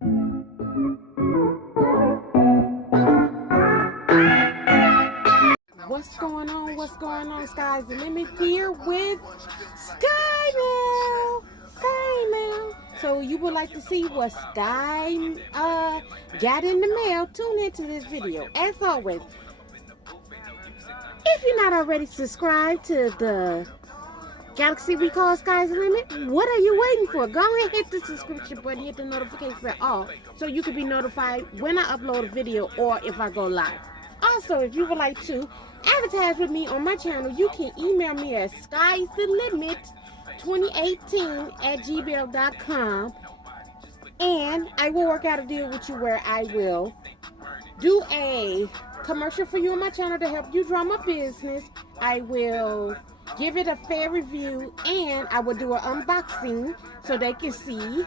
What's going on? What's going on? Sky's the limit here with Skymail. Skymail. So you would like to see what Sky got in the mail? Tune into this video. As always, if you're not already subscribed to the galaxy we call Sky's the Limit, what are you waiting for? Go ahead, hit the subscription button, hit the notification bell all, so you can be notified when I upload a video or if I go live. Also, if you would like to advertise with me on my channel, you can email me at sky'sthelimit2018@gmail.com, and I will work out a deal with you where I will do a commercial for you on my channel to help you draw my business. I will give it a fair review, and I will do an unboxing so they can see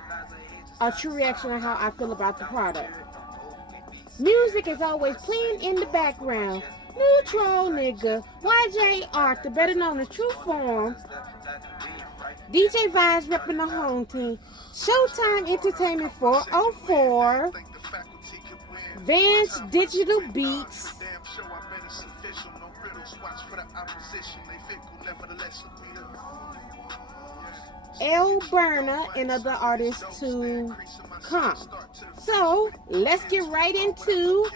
a true reaction on how I feel about the product. Music is always playing in the background. Neutral nigga, YJ Arthur, better known as True Form, DJ Vibes repping the home team, Showtime Entertainment 404, Vance Digital Beats, L Burner, and other artists to come. So let's get right into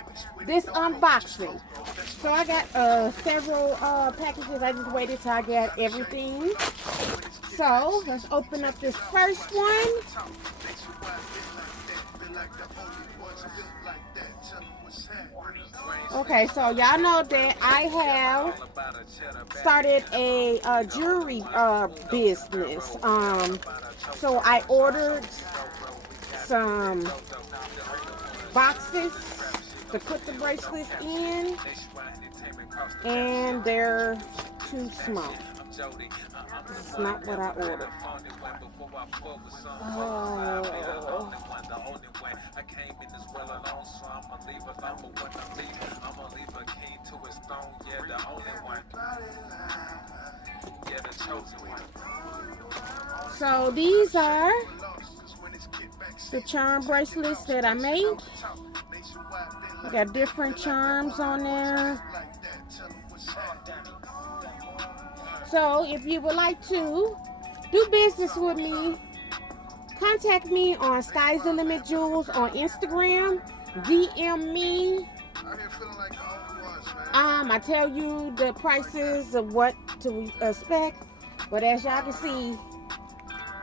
this unboxing. So I got several packages. I just waited till I got everything. So let's open up this first one. Okay, so y'all know that I have started a jewelry business. So I ordered some boxes to put the bracelets in, and they're too small. This is not what I ordered. Oh. So these are the charm bracelets that I made. I got different charms on there. So if you would like to do business with me, contact me on Sky's the Limit Jewels on Instagram. DM me. I tell you the prices of what to expect, but as y'all can see,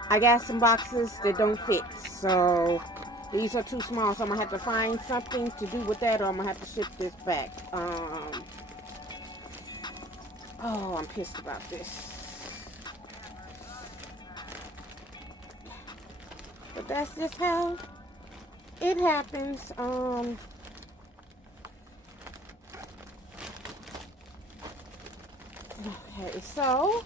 I got some boxes that don't fit. So these are too small, so I'm gonna have to find something to do with that, or I'm gonna have to ship this back. Oh, I'm pissed about this. But that's just how it happens. Okay, so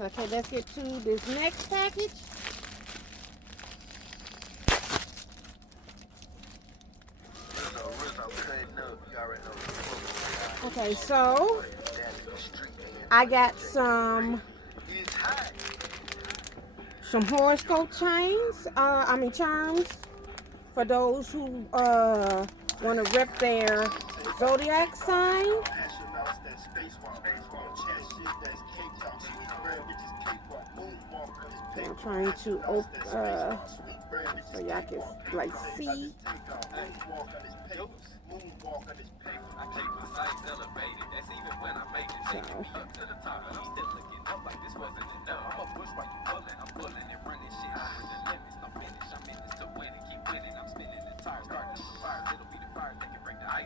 okay, let's get to this next package. Okay, so I got some horoscope chains. Charms for those who want to rep their zodiac sign. I'm trying to open so y'all can like see.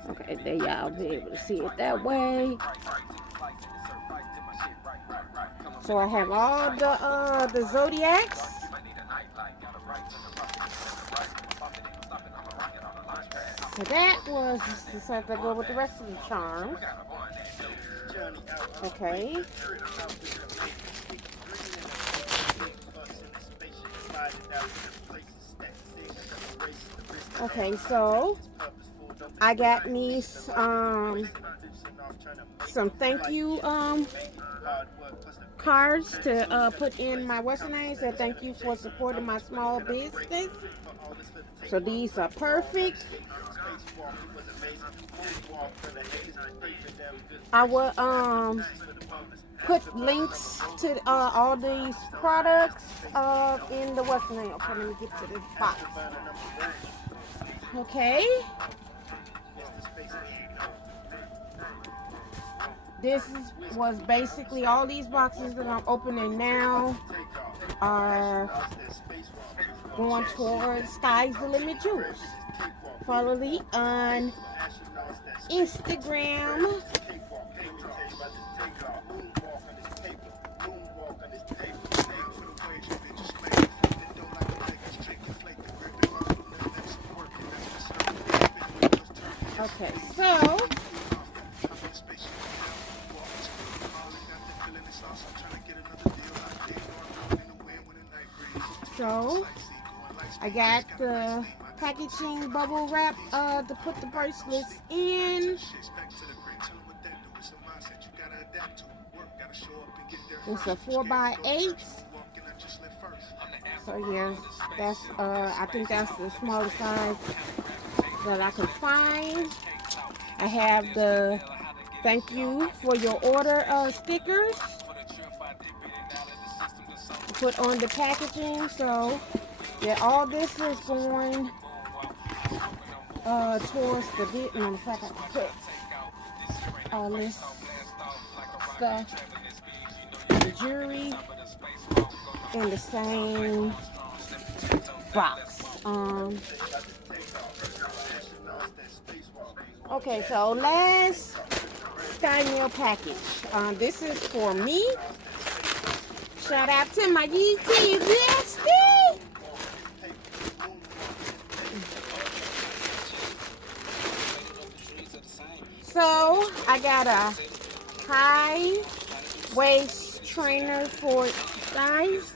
Okay, there y'all be able to see it that way. So I have all the zodiacs. So that was just have to go with the rest of the charms. Okay. Okay, so I got me some thank you cards to put in my Western names and thank you for supporting my small business. So these are perfect. I will put links to all these products in the Western name. Okay, let me get to this box. Okay. Was basically all these boxes that I'm opening now are going towards Sky's the Limit Jewels. Follow me on Instagram. Okay, so I got the packaging bubble wrap to put the bracelets in. It's a 4x8. So yeah, that's I think that's the smallest size that I can find. I have the thank you for your order stickers put on the packaging. So yeah, all this is going towards the bit. In a second, put all this stuff, the jewelry, in the same box. Okay, so last Skymail package. This is for me. Shout out to my GT bestie. So I got a high waist trainer for guys.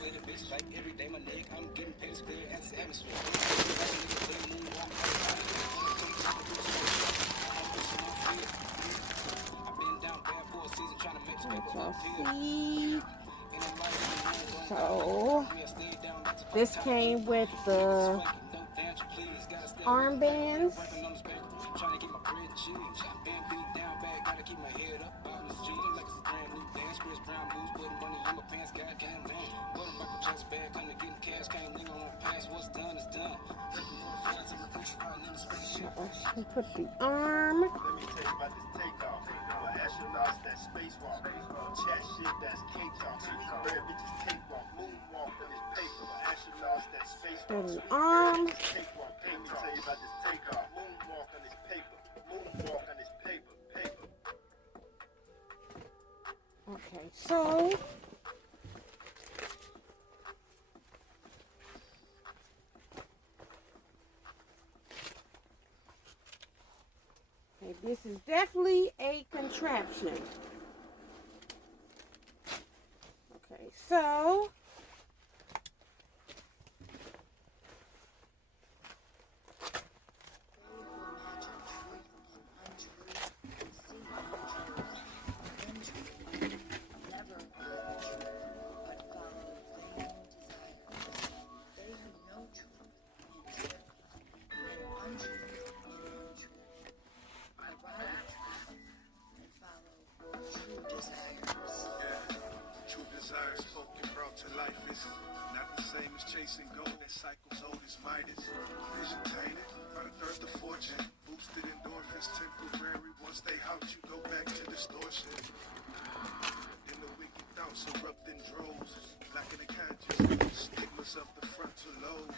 See. So this came with the armbands. We put the arm. The arm. Okay, so this is definitely a contraption. Okay, so chasing gold that cycles old as Midas. Vision tainted by the thirst of fortune. Boosted endorphins temporary. Once they out, you go back to distortion. Then the wicked thoughts erupt in droves. Lacking the conscious stigmas of the frontal lobe.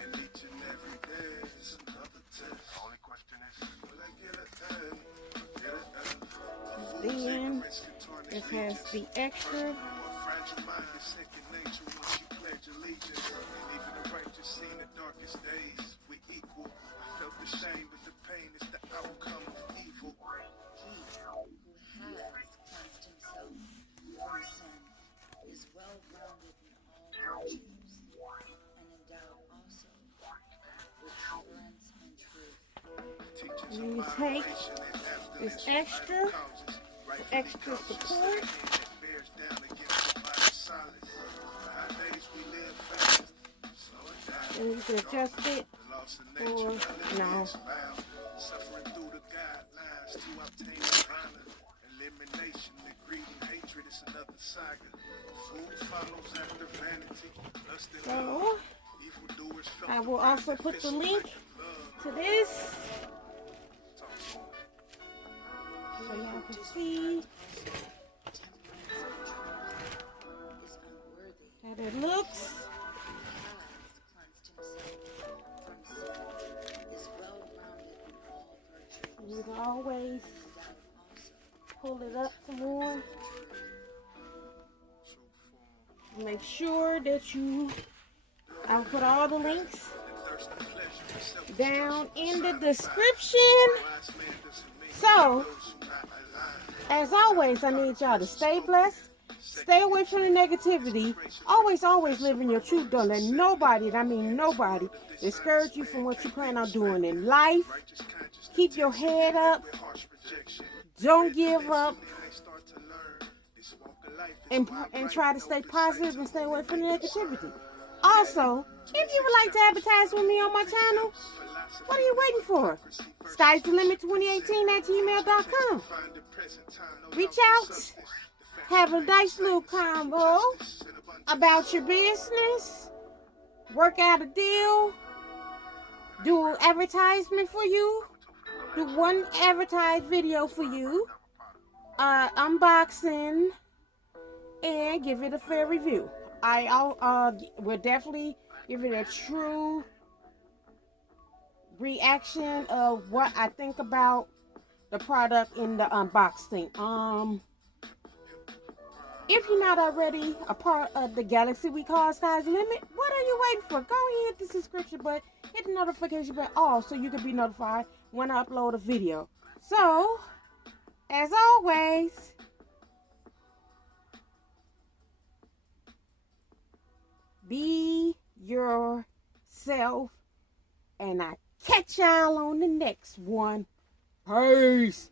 And each and every day is another test. The only question is, will I get a A? Get a F? then it has the extra. Fragile mind is second nature once you pledge allegiance. And even the righteous seen the darkest days. We equal. I felt the shame, but the pain is the outcome of evil. He who has cleansed himself from sin is well grounded in all virtues and endowed also with tolerance and truth. You take this extra. extra support. Bears down against the body solid. Nowadays we live fast. Slow it down. And you can adjust it The loss of for nature, now. suffering through the guidelines to obtain nirvana. Elimination, the greed and hatred is another saga. Food follows after vanity. Lust and love. So Evildoers felt I the will burn also that put the fist link like a glove. to this Talk to 'em. so y'all can see is unworthy. how that looks. Has cleansed himself from sin, is well-rounded in all virtues, You can always and thou also pull it up some more. True form. Make sure that you, I'll put all the links Thirst and pleasure and self-destruction. down in the description. Wise man doesn't mean So, those who not aligned. as always, I need y'all to stay blessed. Stay away from the negativity. Always, always live in your truth. Don't let nobody, and I mean nobody, discourage you from what you plan on doing in life. Righteous conscience Keep your head up. with harsh rejection. Don't give up. They start to learn this walk of life is And, wide and right, try to no stay good positive sight and to stay away from the negativity. negativity. Also, if you would like to advertise with me on my channel, what are you waiting for? Sky's the limit 2018 at gmail.com. Reach out. Have a nice little combo about your business. Work out a deal. Do an advertisement for you. Do one advertised video for you. Unboxing. And give it a fair review. I will definitely give it a true reaction of what I think about the product in the unboxing. If you're not already a part of the galaxy we call Sky's the Limit, what are you waiting for? Go ahead, hit the subscription button, hit the notification button, all so you can be notified when I upload a video. So, as always, be yourself, and I catch y'all on the next one. Peace.